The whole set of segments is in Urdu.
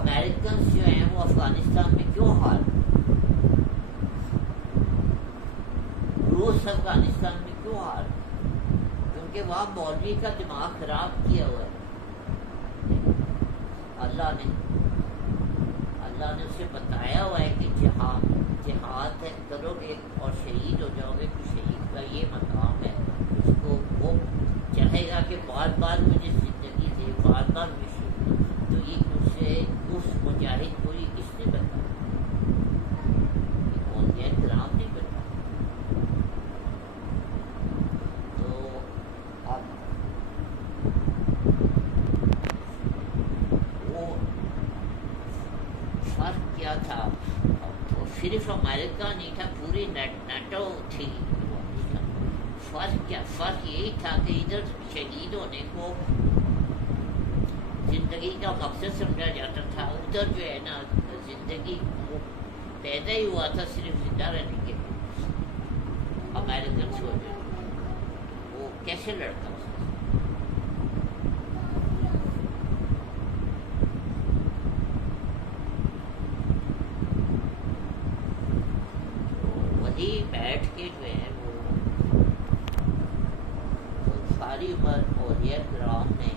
امریکنس جو ہیں وہ افغانستان میں کیوں ہار روس افغانستان میں کیوں ہار کیونکہ وہاں مولوی کا دماغ خراب کیا ہوا ہے اللہ نے اسے بتایا ہوا ہے کہ جہاد کرو گے اور شہید ہو جاؤ گے تو شہید کا یہ مقام ہے اس کو وہ چاہے گا کہ بار بار مجھے زندگی دے بار بار میں شہید ہوں تو یہ اسے اس مجاہد کو یہ کس نے بتایا اولیاء کرام نے بتایا تو اب وہ فرق کیا تھا وہ صرف امریکہ نہیں تھا پوری نیٹو تھی فرق یہی تھا کہ ادھر شہید ہونے کو زندگی کا مقصد سمجھا جاتا تھا ادھر جو ہے نا زندگی وہ پیدا ہی ہوا تھا صرف زندہ رہنے کے لیے امریکن سولجر وہ کیسے لڑتا تھا وہی بیٹھ کے جو ہے ساری عمر اولیاء کرام نے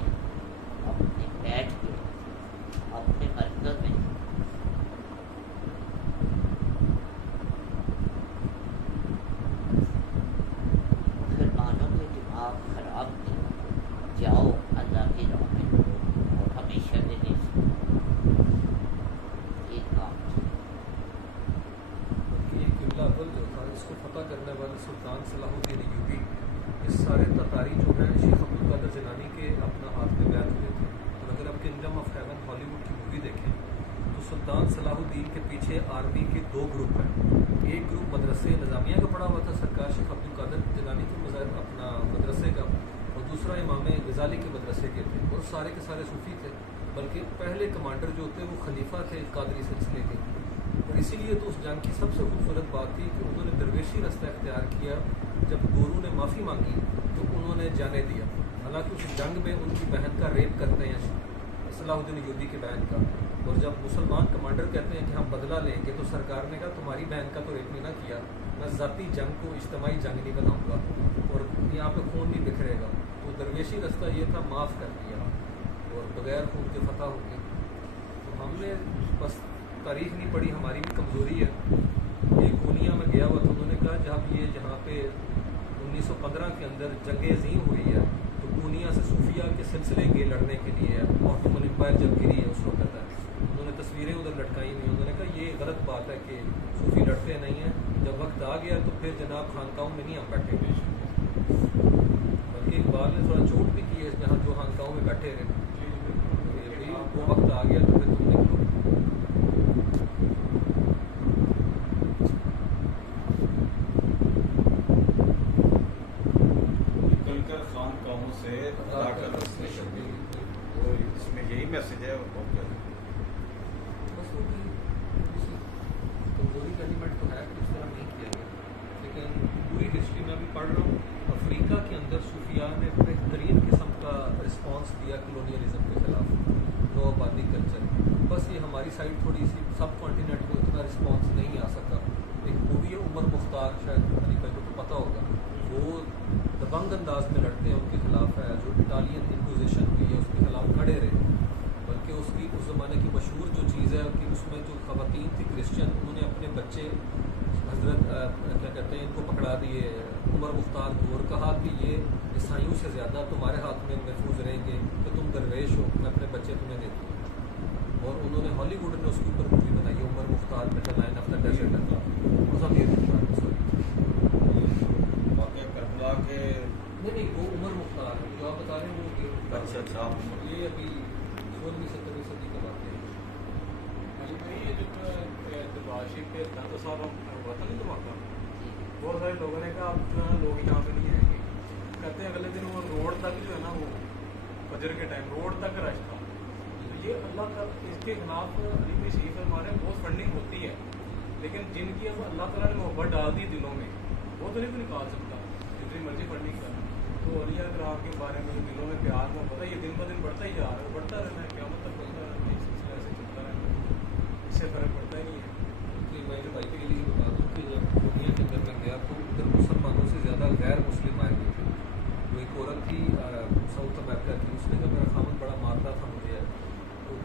اپنے بیٹھ کے اپنے مرکز میں مسلمانوں کے دماغ خراب کیا جاؤ اللہ کی راہ میں اور ہمیشہ دینے سے یہ کام قبلہ اول جو تھا اس کو فتح کرنے والے سلطان صلاح الدین ایوبی اس سارے تتاری جو ہیں شیخ عبد القادر جیلانی کے اپنا ہاتھ میں بیعت ہوئے تھے اور اگر آپ کنگڈم آف ہیون ہالی ووڈ کی مووی دیکھیں تو سلطان صلاح الدین کے پیچھے آرمی کے دو گروپ ہیں ایک گروپ مدرسے نظامیہ کا پڑھا ہوا تھا سرکار شیخ عبد القادر جیلانی کے اپنا مدرسے کا اور دوسرا امام غزالی کے مدرسے کے تھے اور سارے کے سارے صوفی تھے بلکہ پہلے کمانڈر جو تھے وہ خلیفہ تھے قادری سلسلے کے اور اسی لیے تو اس جنگ کی سب سے خوبصورت بات تھی کہ انہوں نے درویشی رستہ اختیار کیا جب گورو نے معافی مانگی تو انہوں نے جانے دیا حالانکہ اس جنگ میں ان کی بہن کا ریپ کرتے ہیں صلاح الدین ایوبی کی بہن کا اور جب مسلمان کمانڈر کہتے ہیں کہ ہم بدلہ لیں گے تو سرکار نے کہا تمہاری بہن کا تو ریپ نہیں نہ کیا میں ذاتی جنگ کو اجتماعی جنگ نہیں بناؤں گا اور یہاں پہ خون نہیں بکھرے گا تو درویشی رستہ یہ تھا معاف کر دیا اور بغیر خون کے فتح ہو گئی تو ہم نے بس تاریخ نہیں پڑھی ہماری بھی کمزوری ہے ایک کونیا میں گیا ہوا تو انہوں نے کہا جب یہ جہاں پہ 1915 کے اندر جنگ عظیم ہوئی ہے تو پونیا سے صوفیہ کے سلسلے گئے لڑنے کے لیے آٹومن امپائر جب گری ہے اس وقت ہے انہوں نے تصویریں ادھر لٹکائی ہوئی انہوں نے کہا یہ غلط بات ہے کہ صوفی لڑتے نہیں ہیں جب وقت آ گیا تو پھر جناب خانقاہوں میں نہیں ہم بیٹھے گے بلکہ اقبال نے تھوڑا چوٹ بھی کی ہے جہاں جو خانقاہوں میں بیٹھے رہے وہ وقت آ گیا تو پھر تم نکلو میسج ہے بس وہ بھی کمزوری کا ایلیمنٹ تو ہے کہ اس طرح نہیں کیا گیا لیکن پوری ہسٹری میں بھی پڑھ رہا ہوں افریقہ کے اندر صوفیاء نے بہترین قسم کا رسپانس دیا کلونیلزم کے خلاف نو آبادی کلچر بس یہ ہماری سائڈ تھوڑی سی سب کانٹیننٹ کو اتنا رسپانس نہیں آ سکا ایک مووی ہے عمر مختار شاید علی بھائی کو تو پتہ ہوگا وہ دبنگ انداز میں لڑتے ہیں ان کے خلاف ہے جو اٹالین انکوزیشن کی ہے اس کے خلاف کھڑے رہے بلکہ اس کی اس زمانے کی مشہور جو چیز ہے کہ اس میں جو خواتین تھی کرسچن انہوں نے اپنے بچے حضرت کیا کہتے ہیں ان کو پکڑا دیے عمر مختار کو اور کہا کہ یہ عیسائیوں سے زیادہ تمہارے ہاتھ میں محفوظ رہیں گے کہ تم درویش ہو میں اپنے بچے تمہیں دیتی ہوں اور انہوں نے ہالی ووڈ نے اس کے اوپر مووی بنائی ہے عمر مختار میں لائن آف دا ڈیزرٹ نہیں وہ عمر مختار ہے جو آپ بتا رہے ہیں وہ اچھا یہ ابھی 16ویں 17ویں صدی کا بات ہے بہت سارے لوگوں نے کہا اب لوگ یہاں پہ نہیں آئیں گے کہتے ہیں اگلے دن وہ روڈ تک جو ہے نا وہ فجر کے ٹائم روڈ تک رش تھا تو یہ اللہ تعالیٰ اس کے خلاف علی بھائی صحیح فرما رہے ہیں بہت فنڈنگ ہوتی ہے لیکن جن کی اب اللہ تعالیٰ نے محبت ڈال دی دلوں میں وہ تو نہیں کوئی نکال سکتا جتنی مرضی فنڈنگ کرنا تو اولیاء کرام کے بارے میں دلوں میں پیار محبت ہے یہ دن بہ دن بڑھتا ہی جا رہا ہے بڑھتا رہنا ہے قیامت تک بڑھتا رہنا ہے اس سلسلے سے چلتا رہنا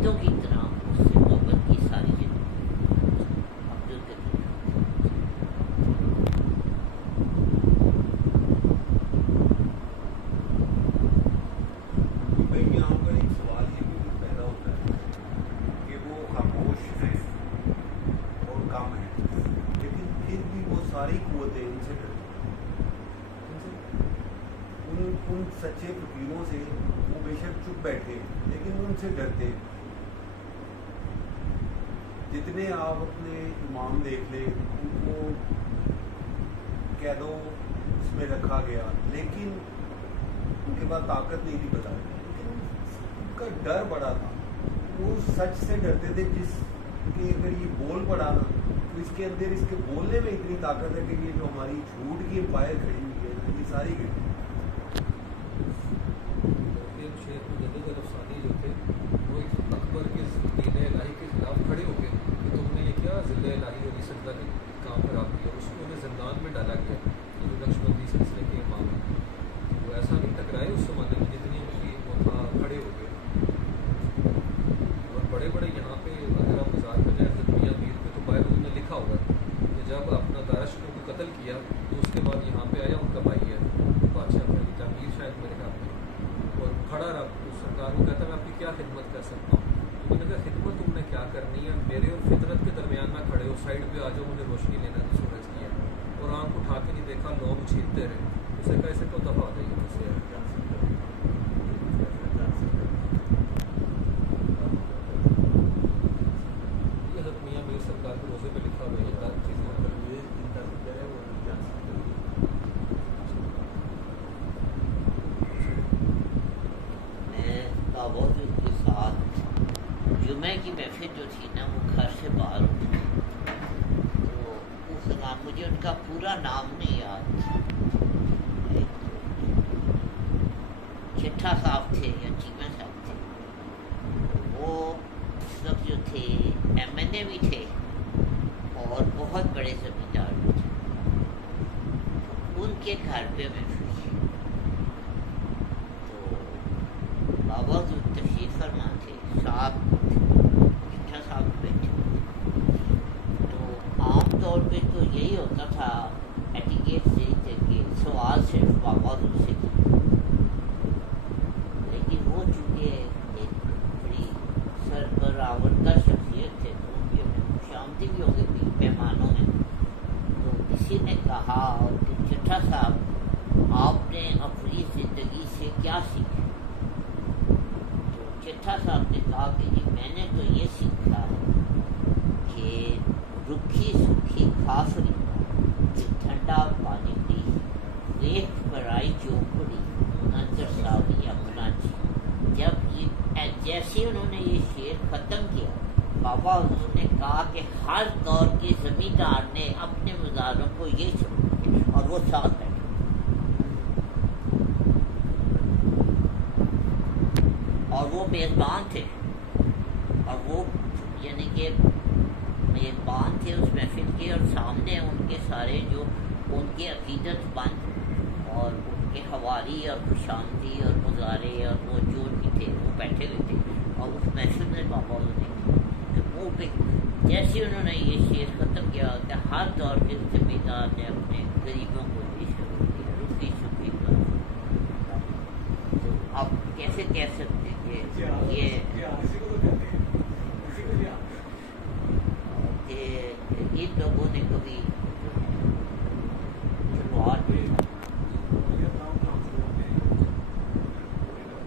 فرشتوں کی طرح اس سے محبت کی ساری زندگی. عبد القدیر بھائی یہاں پر ایک سوال یہ بھی پیدا ہوتا ہے کہ وہ خاموش ہیں اور کم ہیں، لیکن پھر بھی وہ ساری قوتیں ان سے ڈرتی ہیں. ان سچے فقیروں سے وہ بے شک چپ بیٹھے لیکن ان سے ڈرتے. جتنے آپ اپنے امام دیکھ لیں ان کو قید و اس میں رکھا گیا لیکن ان کے پاس طاقت نہیں تھی بتانے کی، لیکن ان کا ڈر بڑا تھا. وہ سچ سے ڈرتے تھے جس کہ اگر یہ بول پڑا نا تو اس کے اندر اس کے بولنے میں اتنی طاقت ہے کہ یہ جو ہماری جھوٹ کی امپائر کھڑی ہوئی ہے یہ ساری گئی. شیخ مجدد الافسانی جو تھے وہ ایک اکبر کے دین الہی کے خلاف کھڑے ہو گئے کہ تم نے یہ کیا ضلع الہی علی سجدہ کے کام خراب کیا. اس کو انہیں زندان میں ڈالا گیا جو نقشبندی سلسلے کے امام ہیں. وہ ایسا نہیں ٹکرائے اس زمانے میں جتنی ان کی وہ تھا، کھڑے ہو گئے. اور بڑے بڑے یہاں پہ اگر آپ مزار پہ جائیں میاں میر پہ تو باہر انہوں نے لکھا ہوگا کہ جب اپنا داعش کو قتل کیا تو اس کے بعد یہاں پہ آیا ان کا بھائی ہے بادشاہ پہلی تعمیر شاید میرے خیال میں، اور کھڑا رہا. اس سرکار کو کہتا میں آپ کی کیا خدمت کر سکتا ہوں. تو میں نے کہا خدمت تم نے کیا کرنی ہے، میرے اور فطرت کے درمیان نہ کھڑے ہو، سائڈ پہ آ جاؤ، مجھے روشنی لینا ہے سورج کی ہے. اور آنکھ اٹھا کے نہیں دیکھا، لوگ چھینتے رہے. اسے کہا اسے کو دفعہ دے گا سے یہ حضرت میاں میر سرکار کے روزے پہ لکھا ہوا ہے چیزیں. میں تابوت کے ساتھ جمعہ کی محفل جو تھی نا وہ گھر سے باہر ہوتی تھی. تو اس زمان مجھے ان کا پورا نام نہیں یاد. چٹھا صاحب تھے یا چیمہ صاحب تھے. وہ اس وقت جو تھے ایم این اے بھی تھے اور بہت بڑے زمیندار بھی تھے. ان کے گھر پہ محفل تھی. تو بابا جو تشریف فرما تھے صاحب چٹھا صاحب بیٹھے. تو عام طور پہ تو یہی ہوتا تھا ایٹیکیٹ سے تھے کہ سوال صرف بابا سے تھا. لیکن وہ چونکہ ایک بڑی سربراہ شخصیت تھے تو ان کے خوش آمدی بھی ہو گئی پیمانوں میں. تو کسی نے کہا کہ چٹھا صاحب آپ نے اپنی زندگی سے کیا سیکھا؟ تو چٹھا صاحب نے کہا کہ جی میں نے تو یہ سیکھا کہ رکھی سکھی کھافری جو ٹھنڈا پانی پی ریت پر آئی چوپڑی منظر ساوی اپنا جی. جب یہ جیسے انہوں نے یہ شعر ختم کیا بابا انہوں نے کہا کہ ہر دور کے زمیندار نے اپنے مزاروں کو یہ سمجھا اور وہ ساتھ بیٹھے. اور وہ میزبان تھے اور وہ یعنی کہ میزبان تھے اس محفل کے. اور سامنے ان کے سارے جو ان کے عقیدت بند اور ان کے حوالی اور خوشامدی اور مظاہرے اور وہ جو بھی تھے وہ بیٹھے ہوئے تھے. اور اس محفل میں بابا نے منہ پہ جیسے انہوں نے یہ شعر ختم کیا کہ ہر دور کے زمیندار نے اپنے غریبوں کو یہ شروع کیا رکی سکی کا. تو آپ کیسے کہہ سکتے کہ یہ کہ ان لوگوں نے کبھی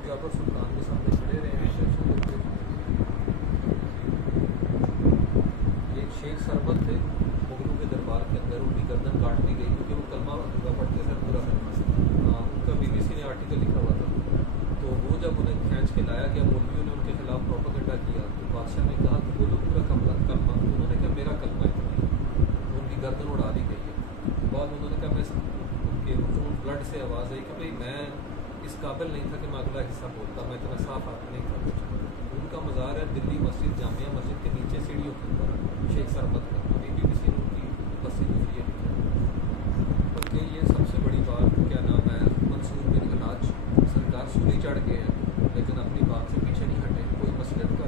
جعفر سلطان کے سامنے کھڑے رہے ہیں. ایک شیخ سربت تھے مغلوں کے دربار کے اندر، ان کی گردن کاٹ دی گئی کیونکہ وہ کلمہ پورا پڑھتے تھے پورا کلمہ. ان کا بی بی سی نے آرٹیکل لکھا ہوا تھا. تو وہ جب انہیں کھینچ کے لایا گیا مولویوں نے ان کے خلاف پروپیگنڈا کیا تو بادشاہ نے کہا کہ بولو پورا کلمہ. انہوں نے کہا میرا کلمہ اتنا ہے. ان کی گردن اڑا دی گئی ہے. بعد انہوں نے کہا میں ان کے خون بلڈ سے آواز آئی کہ بھائی میں اس قابل نہیں تھا کہ میں اگلا حصہ بولتا، میں اتنا صاف آدمی نہیں تھا. ان کا مزار ہے دلی مسجد جامعہ مسجد کے نیچے سیڑھیوں کے اوپر شیخ سربت کا. ابھی بی بی سی نے ان کی بسی دوسری ہے بلکہ یہ سب سے بڑی بات کیا نام ہے منصور بن حلاج سرکار سولی چڑھ گئے ہیں لیکن اپنی بات سے پیچھے نہیں ہٹے. کوئی مسجد کا